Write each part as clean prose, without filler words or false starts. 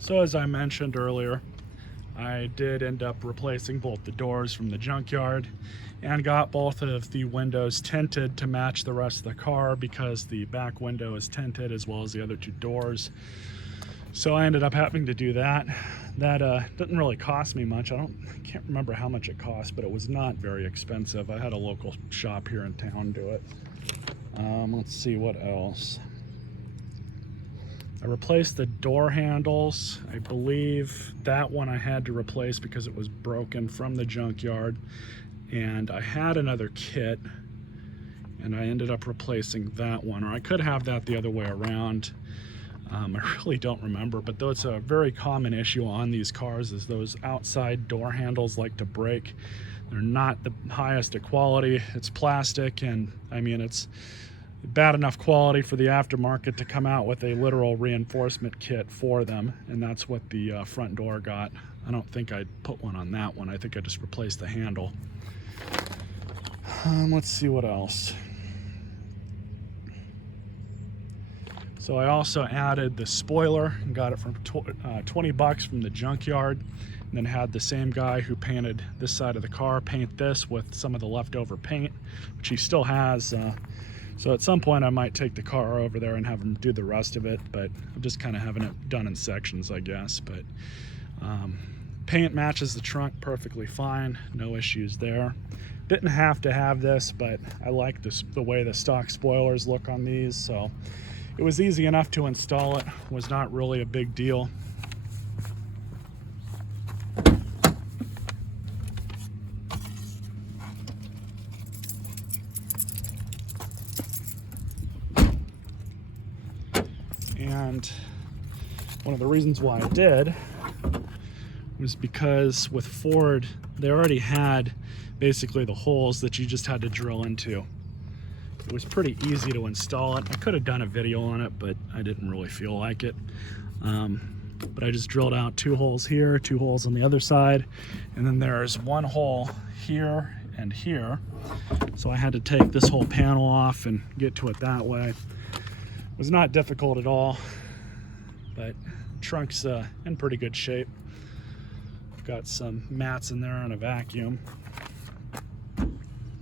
So as I mentioned earlier, I did end up replacing both the doors from the junkyard and got both of the windows tinted to match the rest of the car because the back window is tinted as well as the other two doors. So I ended up having to do that. That didn't really cost me much. I can't remember how much it cost, but it was not very expensive. I had a local shop here in town do it. Let's see what else. I replaced the door handles. I believe that one I had to replace because it was broken from the junkyard. And I had another kit and I ended up replacing that one, or I could have that the other way around. I really don't remember, but though it's a very common issue on these cars is those outside door handles like to break. They're not the highest of quality. It's plastic, and I mean, it's bad enough quality for the aftermarket to come out with a literal reinforcement kit for them, and that's what the front door got. I don't think I put one on that one. I think I just replaced the handle. Let's see what else. So I also added the spoiler and got it for 20 bucks from the junkyard, and then had the same guy who painted this side of the car paint this with some of the leftover paint, which he still has. So at some point I might take the car over there and have him do the rest of it, but I'm just kind of having it done in sections, I guess. But paint matches the trunk perfectly fine, no issues there. Didn't have to have this, but I like the way the stock spoilers look on these, so it was easy enough to install. It was not really a big deal. And one of the reasons why I did was because with Ford, they already had basically the holes that you just had to drill into. It was pretty easy to install it. I could have done a video on it, but I didn't really feel like it. But I just drilled out 2 holes here, 2 holes on the other side, and then there's 1 hole here and here. So I had to take this whole panel off and get to it that way. It was not difficult at all, but trunk's in pretty good shape. I've got some mats in there and a vacuum.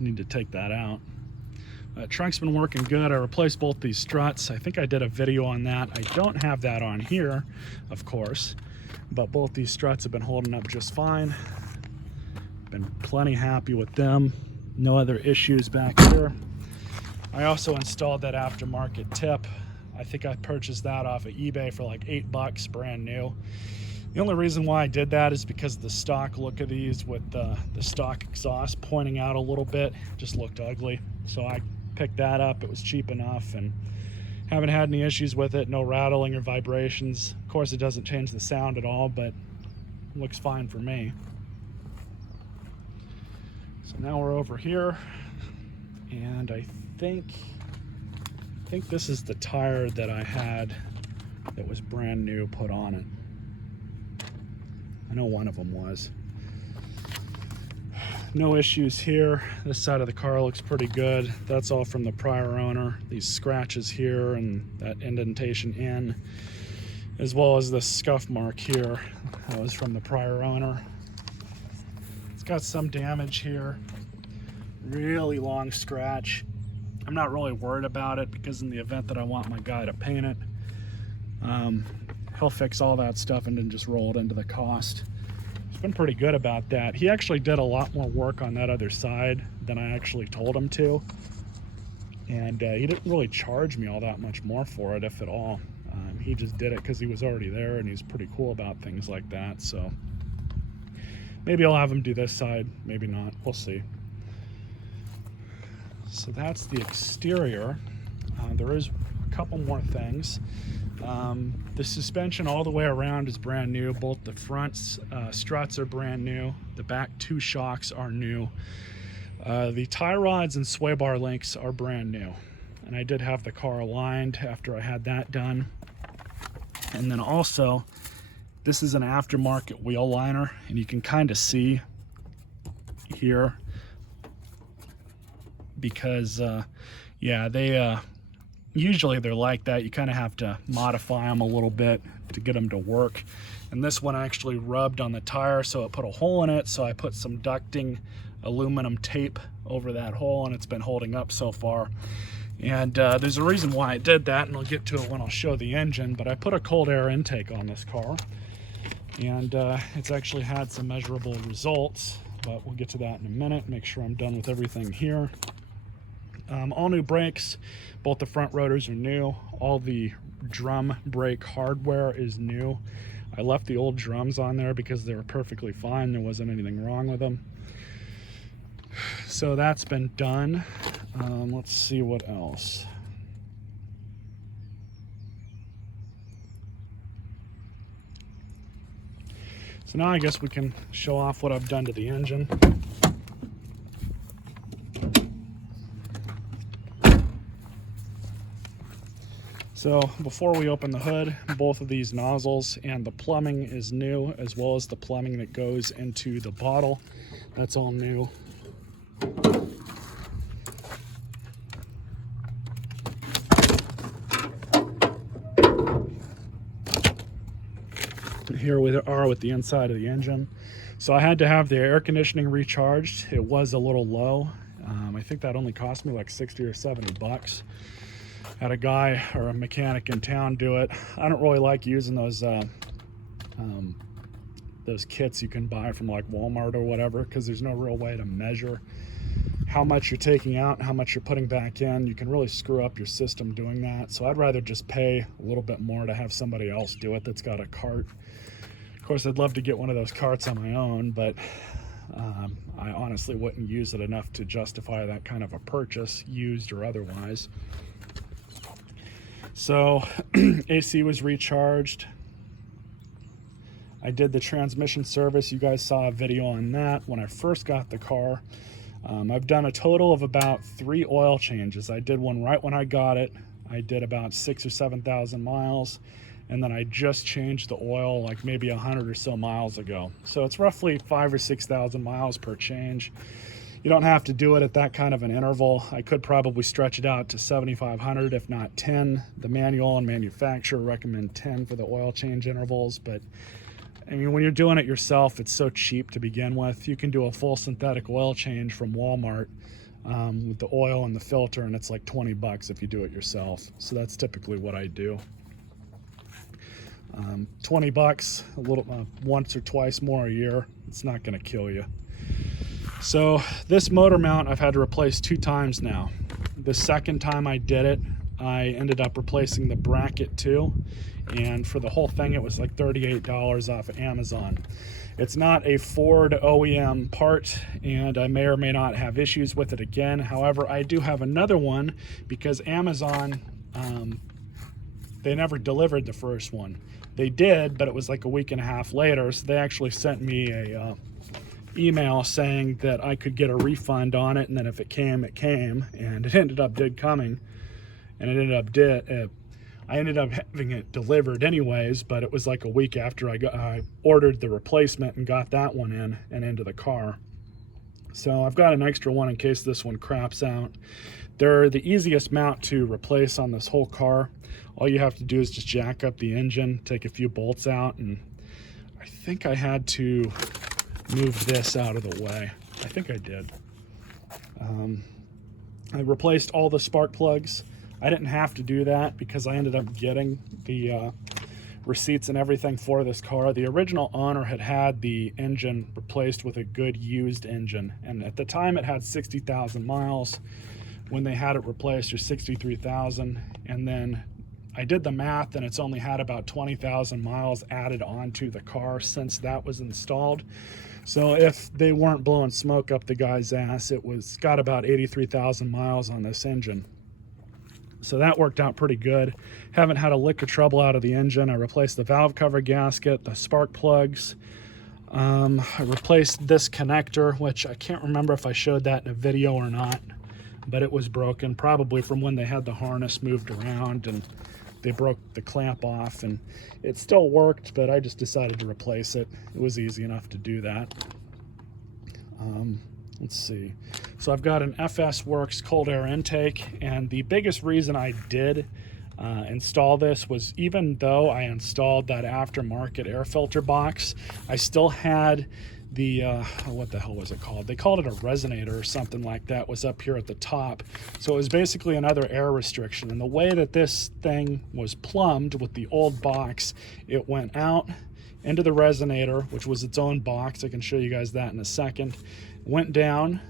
Need to take that out. Trunk's been working good. I replaced both these struts. I think I did a video on that. I don't have that on here, of course, but both these struts have been holding up just fine. Been plenty happy with them. No other issues back here. I also installed that aftermarket tip. I think I purchased that off of eBay for like 8 bucks, brand new. The only reason why I did that is because the stock look of these with the stock exhaust pointing out a little bit just looked ugly. So I picked that up. It was cheap enough and haven't had any issues with it. No rattling or vibrations. Of course, it doesn't change the sound at all, but it looks fine for me. So now we're over here, and I think this is the tire that I had that was brand new put on it. I know one of them was. No issues here. This side of the car looks pretty good. That's all from the prior owner. These scratches here and that indentation in, as well as this scuff mark here, that was from the prior owner. It's got some damage here. Really long scratch. I'm not really worried about it because in the event that I want my guy to paint it, he'll fix all that stuff and then just roll it into the cost. He's been pretty good about that. He actually did a lot more work on that other side than I actually told him to. And he didn't really charge me all that much more for it, if at all. He just did it because he was already there and he's pretty cool about things like that. So maybe I'll have him do this side, maybe not. We'll see. So that's the exterior. There is a couple more things. The suspension all the way around is brand new. Both the front struts are brand new. The back 2 shocks are new. The tie rods and sway bar links are brand new. And I did have the car aligned after I had that done. And then also, this is an aftermarket wheel liner, and you can kind of see here because yeah, they usually they're like that. You kind of have to modify them a little bit to get them to work. And this one actually rubbed on the tire, so it put a hole in it. So I put some ducting aluminum tape over that hole, and it's been holding up so far. And there's a reason why I did that, and I'll get to it when I'll show the engine. But I put a cold air intake on this car, and it's actually had some measurable results, but we'll get to that in a minute. Make sure I'm done with everything here. All new brakes, both the front rotors are new. All the drum brake hardware is new. I left the old drums on there because they were perfectly fine. There wasn't anything wrong with them. So that's been done. Let's see what else. So now I guess we can show off what I've done to the engine. So before we open the hood, both of these nozzles and the plumbing is new, as well as the plumbing that goes into the bottle. That's all new. Here we are with the inside of the engine. So I had to have the air conditioning recharged. It was a little low. I think that only cost me like 60 or 70 bucks. Had a guy or a mechanic in town do it. I don't really like using those kits you can buy from like Walmart or whatever, because there's no real way to measure how much you're taking out and how much you're putting back in. You can really screw up your system doing that. So I'd rather just pay a little bit more to have somebody else do it that's got a cart. Of course, I'd love to get one of those carts on my own, but I honestly wouldn't use it enough to justify that kind of a purchase, used or otherwise. So AC was recharged. I did the transmission service. You guys saw a video on that when I first got the car. I've done a total of about 3 oil changes. I did one right when I got it. I did about 6,000 or 7,000 miles. And then I just changed the oil like maybe 100 or so miles ago. So it's roughly 5,000 or 6,000 miles per change. You don't have to do it at that kind of an interval. I could probably stretch it out to 7,500, if not 10. The manual and manufacturer recommend 10 for the oil change intervals, but I mean, when you're doing it yourself, it's so cheap to begin with. You can do a full synthetic oil change from Walmart with the oil and the filter, and it's like 20 bucks if you do it yourself. So that's typically what I do. 20 bucks, a little once or twice more a year. It's not going to kill you. So this motor mount I've had to replace 2 times now. The second time I did it, I ended up replacing the bracket too, and for the whole thing it was like $38 off of Amazon. It's not a Ford OEM part, and I may or may not have issues with it again. However, I do have another one because Amazon, they never delivered the first one. They did, but it was like a week and a half later, so they actually sent me a email saying that I could get a refund on it, and then if it came, it came, and it ended up coming, and I ended up having it delivered anyways, but it was like a week after I ordered the replacement and got that one in and into the car. So I've got an extra one in case this one craps out. They're the easiest mount to replace on this whole car. All you have to do is just jack up the engine, take a few bolts out, and I think I had to move this out of the way. I think I did. I replaced all the spark plugs. I didn't have to do that because I ended up getting the receipts and everything for this car. The original owner had the engine replaced with a good used engine, and at the time it had 60,000 miles when they had it replaced, or 63,000, and then I did the math and it's only had about 20,000 miles added onto the car since that was installed. So if they weren't blowing smoke up the guy's ass, it was got about 83,000 miles on this engine. So that worked out pretty good. Haven't had a lick of trouble out of the engine. I replaced the valve cover gasket, the spark plugs. I replaced this connector, which I can't remember if I showed that in a video or not, but it was broken, probably from when they had the harness moved around and they broke the clamp off, and it still worked, but I just decided to replace it. It was easy enough to do that. Let's see. So I've got an FS Works cold air intake, and the biggest reason I did install this was, even though I installed that aftermarket air filter box, I still had the what the hell was it called? They called it a resonator or something like that, was up here at the top. So it was basically another air restriction. And the way that this thing was plumbed with the old box, it went out into the resonator, which was its own box. I can show you guys that in a second. Went down,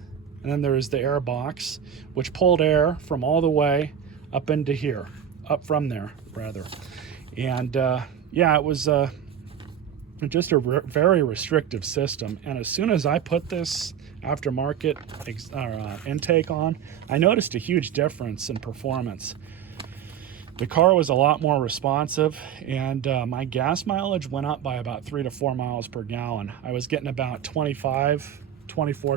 and then there was the air box, which pulled air from all the way up into here, up from there rather. And yeah, it was just a very restrictive system. And as soon as I put this aftermarket intake on, I noticed a huge difference in performance. The car was a lot more responsive, and my gas mileage went up by about 3 to 4 miles per gallon. I was getting about 24,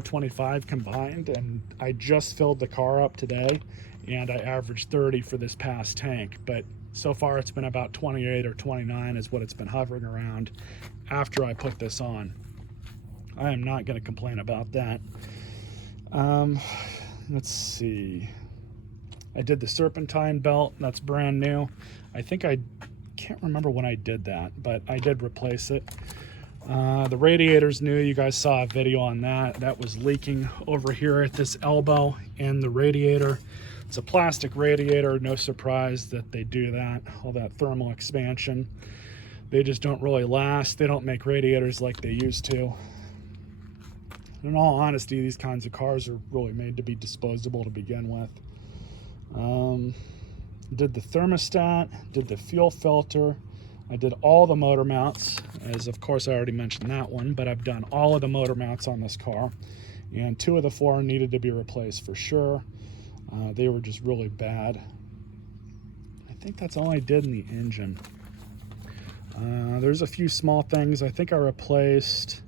25 combined, and I just filled the car up today, and I averaged 30 for this past tank. But so far it's been about 28 or 29 is what it's been hovering around after I put this on. I am not going to complain about that. Let's see. I did the serpentine belt. That's brand new. I think I can't remember when I did that, but I did replace it. The radiator's new. You guys saw a video on that. That was leaking over here at this elbow in the radiator. It's a plastic radiator. No surprise that they do that. All that thermal expansion. They just don't really last. They don't make radiators like they used to. In all honesty, these kinds of cars are really made to be disposable to begin with. Did the thermostat, did the fuel filter, I did all the motor mounts, as of course I already mentioned that one, but I've done all of the motor mounts on this car, and 2 of the 4 needed to be replaced for sure. They were just really bad. I think that's all I did in the engine. There's a few small things. I think I replaced,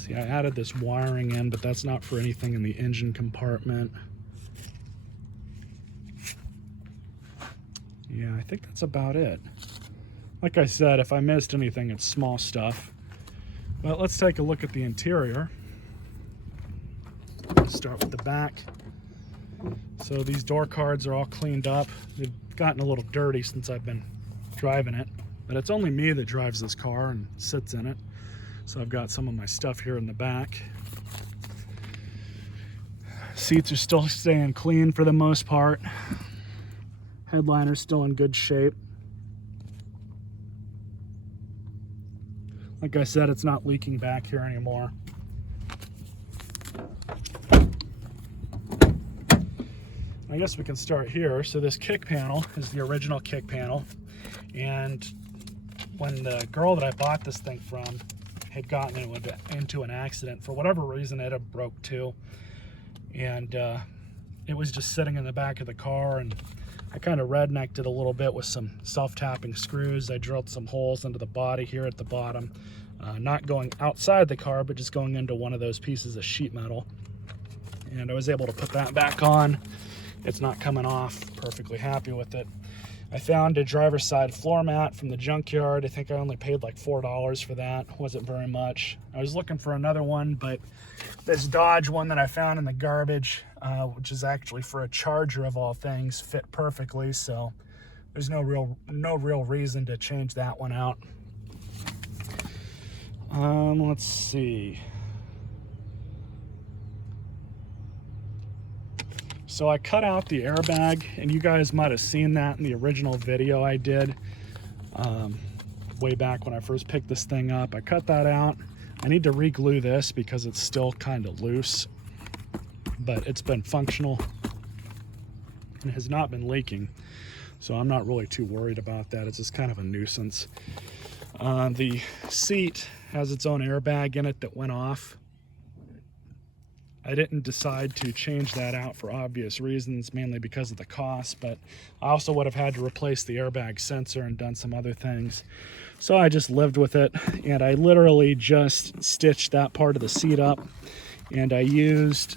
see, I added this wiring in, but that's not for anything in the engine compartment. Yeah, I think that's about it. Like I said, if I missed anything, it's small stuff. But let's take a look at the interior. Start with the back. So these door cards are all cleaned up. They've gotten a little dirty since I've been driving it, but it's only me that drives this car and sits in it. So I've got some of my stuff here in the back. Seats are still staying clean for the most part. Headliner's still in good shape. Like I said, it's not leaking back here anymore. I guess we can start here. So this kick panel is the original kick panel. And when the girl that I bought this thing from had gotten into an accident, for whatever reason it had broke too. And it was just sitting in the back of the car, and I kind of rednecked it a little bit with some self-tapping screws. I drilled some holes into the body here at the bottom, not going outside the car, but just going into one of those pieces of sheet metal. And I was able to put that back on. It's not coming off. Perfectly happy with it. I found a driver's side floor mat from the junkyard. I think I only paid like $4 for that. Wasn't very much. I was looking for another one, but this Dodge one that I found in the garbage, which is actually for a Charger of all things, fit perfectly. So there's no real reason to change that one out. Let's see. So I cut out the airbag, and you guys might have seen that in the original video I did way back when I first picked this thing up. I cut that out. I need to re-glue this because it's still kind of loose, but it's been functional and has not been leaking, so I'm not really too worried about that. It's just kind of a nuisance. The seat has its own airbag in it that went off. I didn't decide to change that out for obvious reasons, mainly because of the cost, but I also would have had to replace the airbag sensor and done some other things. So I just lived with it, and I literally just stitched that part of the seat up, and I used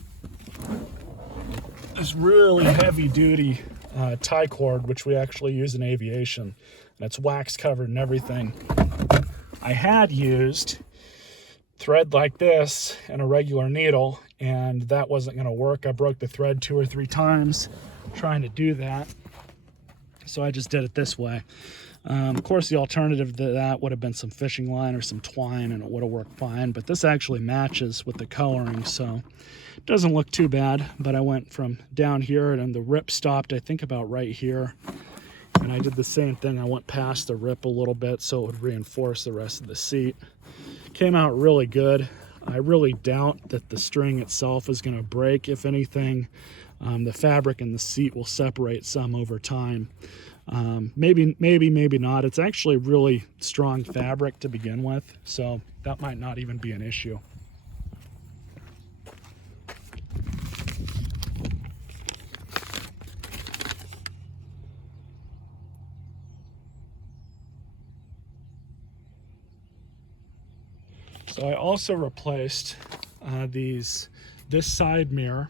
this really heavy-duty tie cord, which we actually use in aviation, and it's wax covered and everything. I had used thread like this and a regular needle, and that wasn't going to work. I broke the thread 2 or 3 times trying to do that. So I just did it this way. Of course, the alternative to that would have been some fishing line or some twine, and it would have worked fine. But this actually matches with the coloring, so it doesn't look too bad. But I went from down here, and the rip stopped, I think, about right here. And I did the same thing. I went past the rip a little bit so it would reinforce the rest of the seat. Came out really good. I really doubt that the string itself is going to break. If anything, the fabric and the seat will separate some over time. Maybe not. It's actually really strong fabric to begin with, so that might not even be an issue. So I also replaced this side mirror.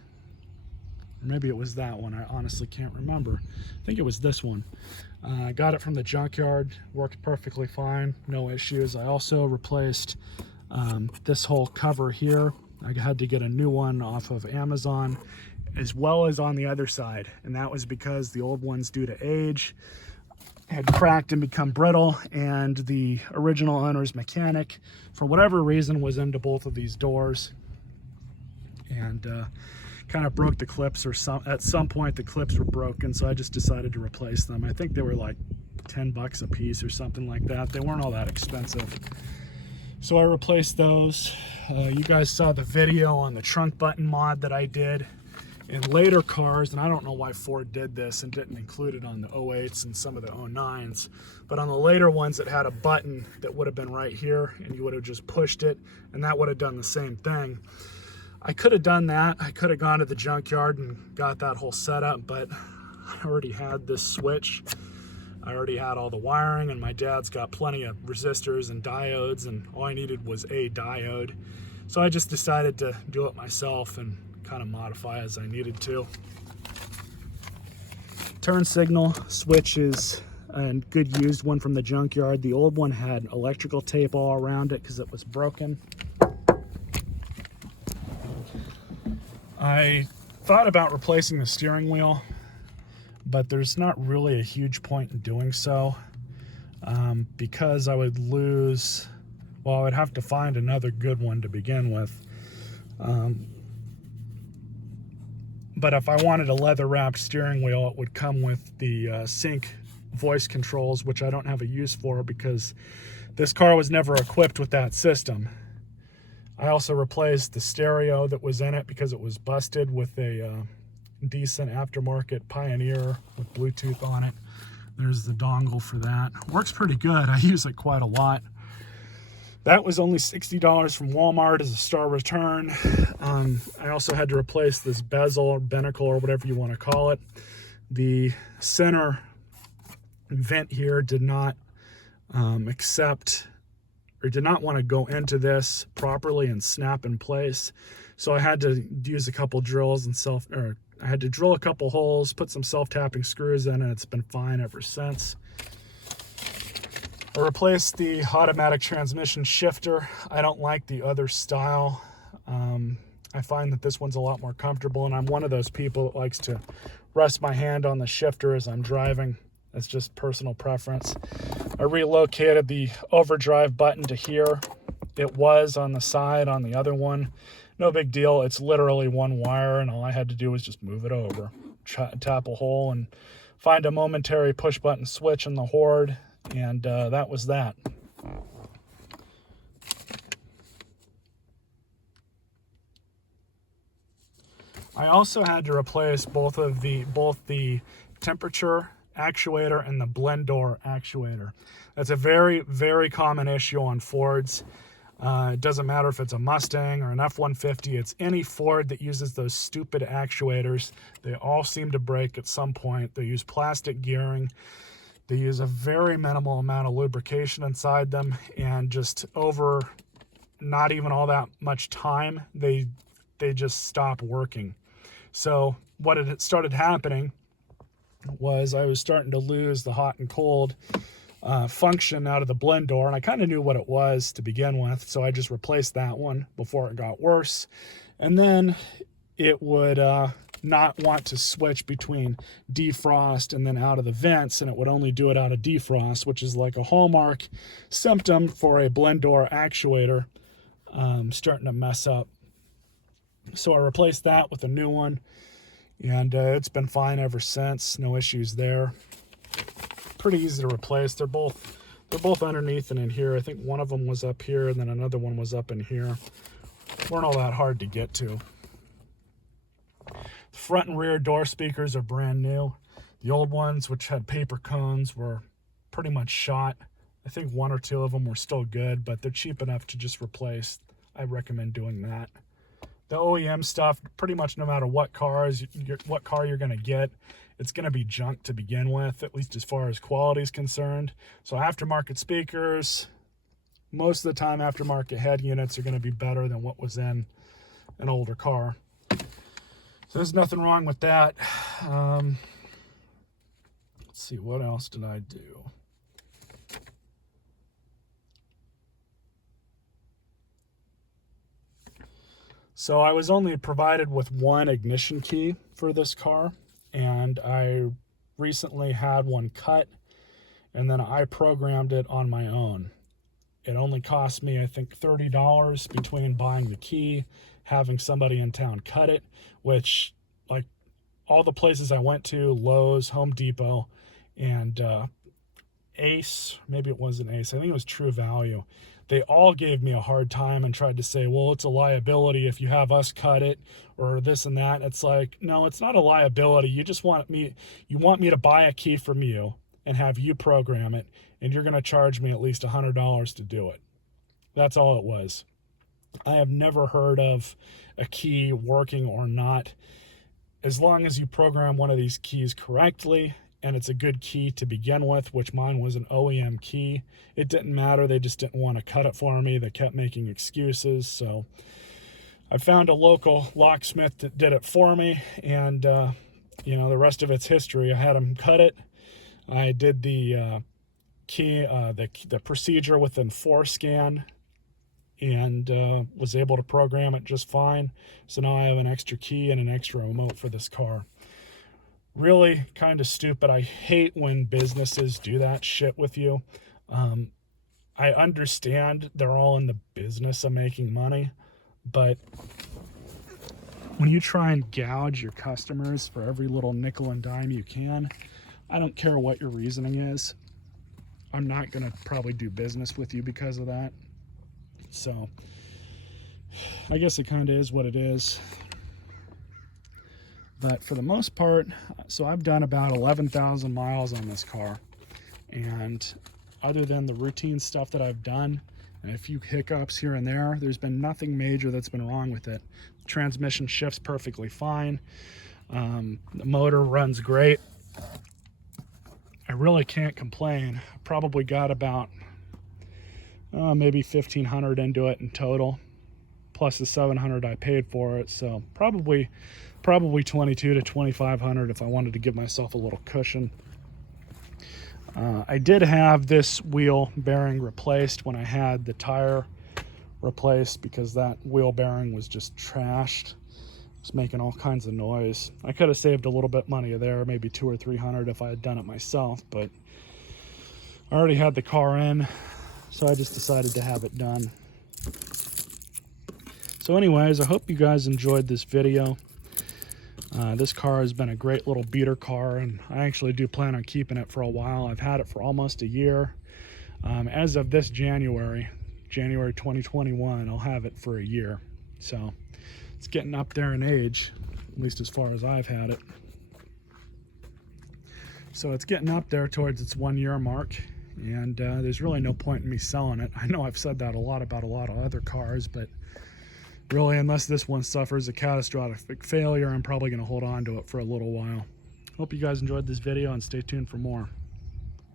Maybe it was that one. I honestly can't remember. I think it was this one. I got it from the junkyard, worked perfectly fine, no issues. I also replaced this whole cover here. I had to get a new one off of Amazon, as well as on the other side. And that was because the old ones, due to age, had cracked and become brittle, and the original owner's mechanic, for whatever reason, was into both of these doors. And kind of broke the clips, or at some point the clips were broken, so I just decided to replace them. I think they were like 10 bucks a piece or something like that. They weren't all that expensive. So I replaced those. You guys saw the video on the trunk button mod that I did in later cars, and I don't know why Ford did this and didn't include it on the 08s and some of the 09s, but on the later ones it had a button that would have been right here, and you would have just pushed it and that would have done the same thing. I could have done that. I could have gone to the junkyard and got that whole setup, but I already had this switch. I already had all the wiring, and my dad's got plenty of resistors and diodes, and all I needed was a diode. So I just decided to do it myself and kind of modify as I needed to. Turn signal switch is a good used one from the junkyard. The old one had electrical tape all around it because it was broken. I thought about replacing the steering wheel, but there's not really a huge point in doing so because I would lose, well, I would have to find another good one to begin with. But if I wanted a leather-wrapped steering wheel, it would come with the sync voice controls, which I don't have a use for because this car was never equipped with that system. I also replaced the stereo that was in it because it was busted with a decent aftermarket Pioneer with Bluetooth on it. There's the dongle for that. Works pretty good. I use it quite a lot. That was only $60 from Walmart as a star return. I also had to replace this bezel or binnacle or whatever you want to call it. The center vent here did not accept or did not want to go into this properly and snap in place. So I had to use a couple drills and I had to drill a couple holes, put some self-tapping screws in, and it's been fine ever since. I replaced the automatic transmission shifter. I don't like the other style. I find that this one's a lot more comfortable, and I'm one of those people that likes to rest my hand on the shifter as I'm driving. It's just personal preference. I relocated the overdrive button to here. It was on the side on the other one. No big deal. It's literally one wire, and all I had to do was just move it over, tap a hole, and find a momentary push button switch in the Horde, and that was that. I also had to replace both the temperature actuator and the blend door actuator. That's a very, very common issue on Fords. It doesn't matter if it's a Mustang or an F-150. It's any Ford that uses those stupid actuators. They all seem to break at some point. They use plastic gearing. They use a very minimal amount of lubrication inside them, and just over not even all that much time, they just stop working. So what had started happening was I was starting to lose the hot and cold function out of the blend door, and I kind of knew what it was to begin with, so I just replaced that one before it got worse. And then it would not want to switch between defrost and then out of the vents, and it would only do it out of defrost, which is like a hallmark symptom for a blend door actuator starting to mess up. So I replaced that with a new one, and it's been fine ever since. No issues there. Pretty easy to replace. They're both underneath and in here. I think one of them was up here, and then another one was up in here. Weren't all that hard to get to. The front and rear door speakers are brand new. The old ones, which had paper cones, were pretty much shot. I think one or two of them were still good, but they're cheap enough to just replace. I recommend doing that. The OEM stuff, pretty much no matter what car you're going to get, it's going to be junk to begin with, at least as far as quality is concerned. So aftermarket speakers, most of the time aftermarket head units are going to be better than what was in an older car. So there's nothing wrong with that. Let's see, what else did I do? So I was only provided with one ignition key for this car, and I recently had one cut, and then I programmed it on my own. It only cost me, I think, $30 between buying the key, having somebody in town cut it, which, like, all the places I went to, Lowe's, Home Depot, and Ace, maybe it wasn't Ace, I think it was True Value, they all gave me a hard time and tried to say, well, it's a liability if you have us cut it or this and that. It's like, no, it's not a liability. You just want me to buy a key from you and have you program it, and you're going to charge me at least $100 to do it. That's all it was. I have never heard of a key working or not. As long as you program one of these keys correctly, and it's a good key to begin with, which mine was an OEM key. It didn't matter. They just didn't want to cut it for me. They kept making excuses. So I found a local locksmith that did it for me, and you know, the rest of it's history. I had him cut it. I did the the procedure within 4Scan, and was able to program it just fine. So now I have an extra key and an extra remote for this car. Really kind of stupid. I hate when businesses do that shit with you. I understand they're all in the business of making money, but when you try and gouge your customers for every little nickel and dime you can, I don't care what your reasoning is. I'm not going to probably do business with you because of that. So I guess it kind of is what it is. But for the most part, so I've done about 11,000 miles on this car. And other than the routine stuff that I've done, and a few hiccups here and there, there's been nothing major that's been wrong with it. The transmission shifts perfectly fine. The motor runs great. I really can't complain. I probably got about maybe 1,500 into it in total, plus the 700 I paid for it. So probably 22 to 2,500 if I wanted to give myself a little cushion. I did have this wheel bearing replaced when I had the tire replaced, because that wheel bearing was just trashed. It was making all kinds of noise. I could have saved a little bit money there, maybe 200 or 300 if I had done it myself, but I already had the car in, so I just decided to have it done. So anyways, I hope you guys enjoyed this video. This car has been a great little beater car, and I actually do plan on keeping it for a while. I've had it for almost a year. As of this January 2021, I'll have it for a year. So it's getting up there in age, at least as far as I've had it. So it's getting up there towards its 1 year mark, and there's really no point in me selling it. I know I've said that a lot about a lot of other cars, but really, unless this one suffers a catastrophic failure, I'm probably going to hold on to it for a little while. Hope you guys enjoyed this video, and stay tuned for more.